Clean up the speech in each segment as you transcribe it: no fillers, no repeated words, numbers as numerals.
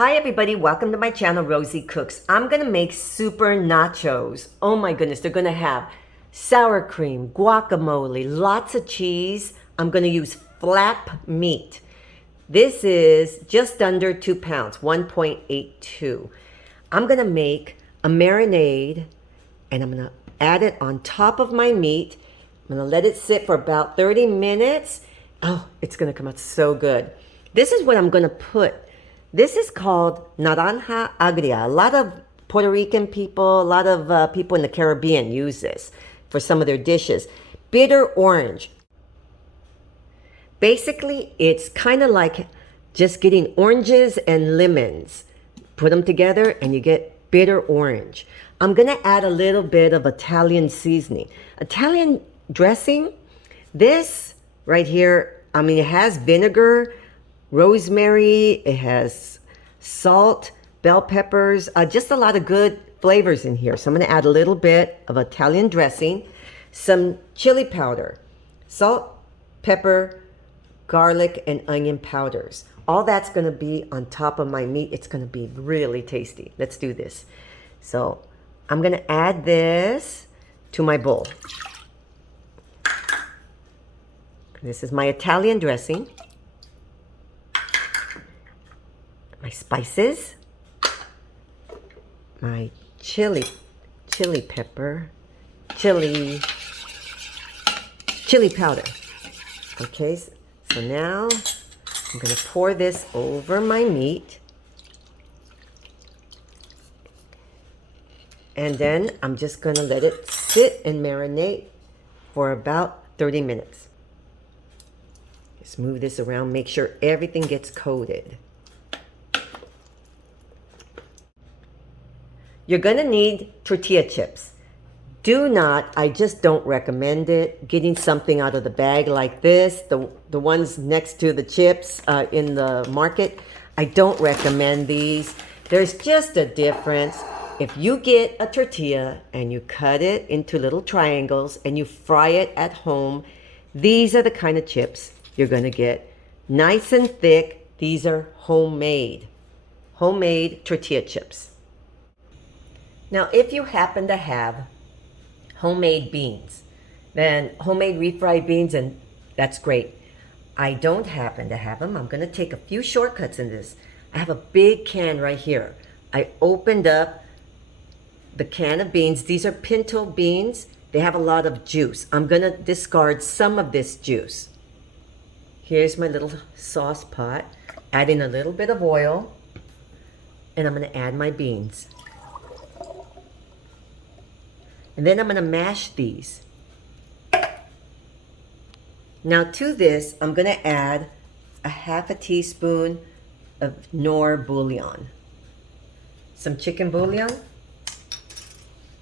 Hi everybody, welcome to my channel, Rosie Cooks. I'm gonna make super nachos. Oh my goodness, they're gonna have sour cream, guacamole, lots of cheese. I'm gonna use flap meat. This is just under 2 pounds, 1.82. I'm gonna make a marinade and I'm gonna add it on top of my meat. I'm gonna let it sit for about 30 minutes. Oh, it's gonna come out so good. This is what I'm gonna put. This is called naranja agria. A lot of Puerto Rican people, a lot of people in the Caribbean use this for some of their dishes. Bitter orange. Basically, it's kind of like just getting oranges and lemons. Put them together and you get bitter orange. I'm gonna add a little bit of Italian seasoning. Italian dressing, this right here, it has vinegar, rosemary, it has salt, bell peppers, just a lot of good flavors in here. So I'm going to add a little bit of Italian dressing, some chili powder, salt, pepper, garlic, and onion powders. All that's going to be on top of my meat. It's going to be really tasty. Let's do this. So I'm going to add this to my bowl. This is my Italian dressing. My spices, my chili pepper, chili powder. Okay, so now I'm going to pour this over my meat. And then I'm just going to let it sit and marinate for about 30 minutes. Just move this around, make sure everything gets coated. You're gonna need tortilla chips. I just don't recommend it. Getting something out of the bag like this, the ones next to the chips in the market, I don't recommend these. There's just a difference. If you get a tortilla and you cut it into little triangles and you fry it at home, these are the kind of chips you're gonna get. Nice and thick. These are homemade tortilla chips. Now, if you happen to have homemade beans, then homemade refried beans, and that's great. I don't happen to have them. I'm going to take a few shortcuts in this. I have a big can right here. I opened up the can of beans. These are pinto beans. They have a lot of juice. I'm going to discard some of this juice. Here's my little sauce pot. Add in a little bit of oil, and I'm going to add my beans. And then I'm going to mash these. Now to this, I'm going to add a half a teaspoon of Knorr bouillon. Some chicken bouillon.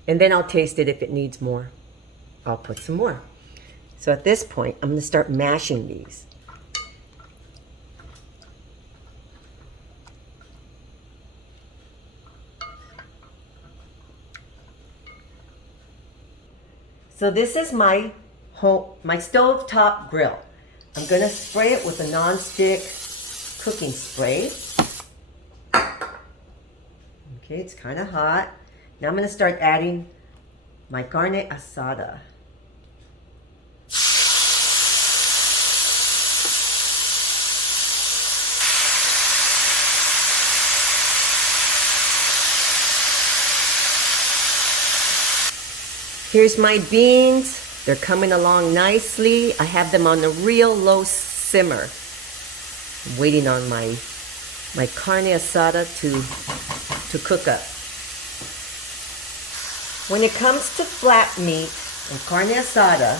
And then I'll taste it if it needs more. I'll put some more. So at this point, I'm going to start mashing these. So this is my stovetop grill. I'm going to spray it with a non-stick cooking spray. Okay, it's kind of hot. Now I'm going to start adding my carne asada. Here's my beans. They're coming along nicely. I have them on a real low simmer. I'm waiting on my carne asada to cook up. When it comes to flat meat and carne asada,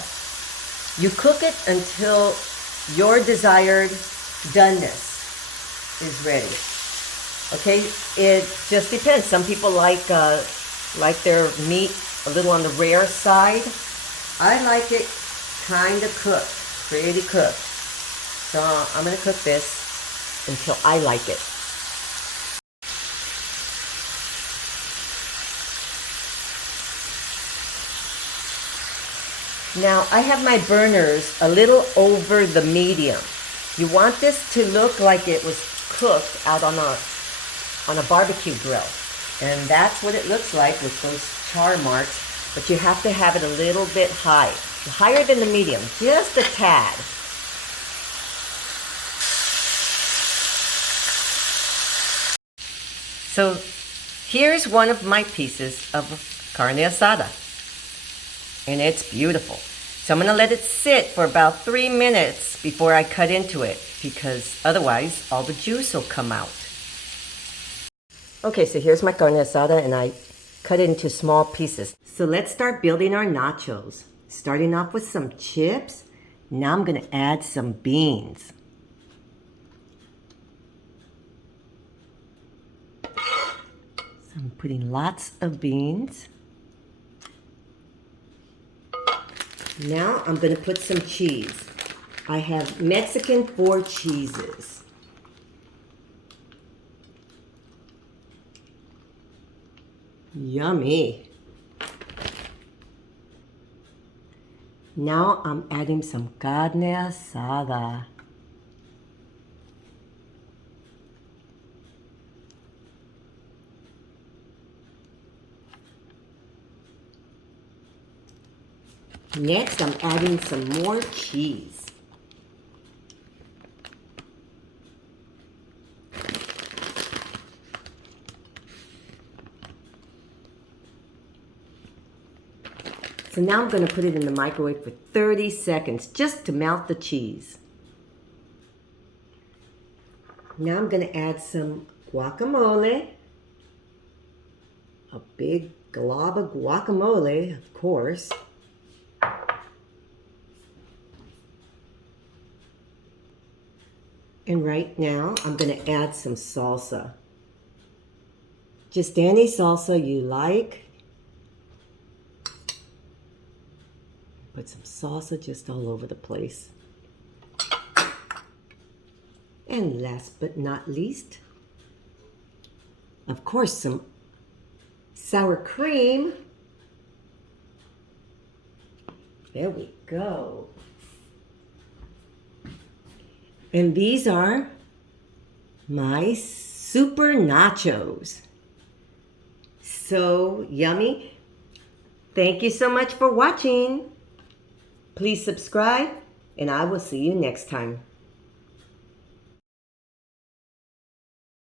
you cook it until your desired doneness is ready. Okay, it just depends. Some people like their meat a little on the rare side. I like it kind of cooked, pretty cooked. So I'm going to cook this until I like it. Now I have my burners a little over the medium. You want this to look like it was cooked out on a on a barbecue grill. And that's what it looks like with those char marks. But you have to have it a little bit high. Higher than the medium, just a tad. So here's one of my pieces of carne asada. And it's beautiful. So I'm gonna let it sit for about 3 minutes before I cut into it, because otherwise all the juice will come out. Okay, so here's my carne asada and I cut it into small pieces. So let's start building our nachos. Starting off with some chips. Now I'm gonna add some beans. So I'm putting lots of beans. Now I'm gonna put some cheese. I have Mexican 4 cheeses. Yummy. Now I'm adding some carne asada. Next, I'm adding some more cheese. So now I'm going to put it in the microwave for 30 seconds just to melt the cheese. Now I'm going to add some guacamole. A big glob of guacamole, of course. And right now, I'm going to add some salsa. Just any salsa you like. Put some salsa just all over the place. And last but not least, of course, some sour cream. There we go. And these are my super nachos. So yummy. Thank you so much for watching. Please subscribe, and I will see you next time.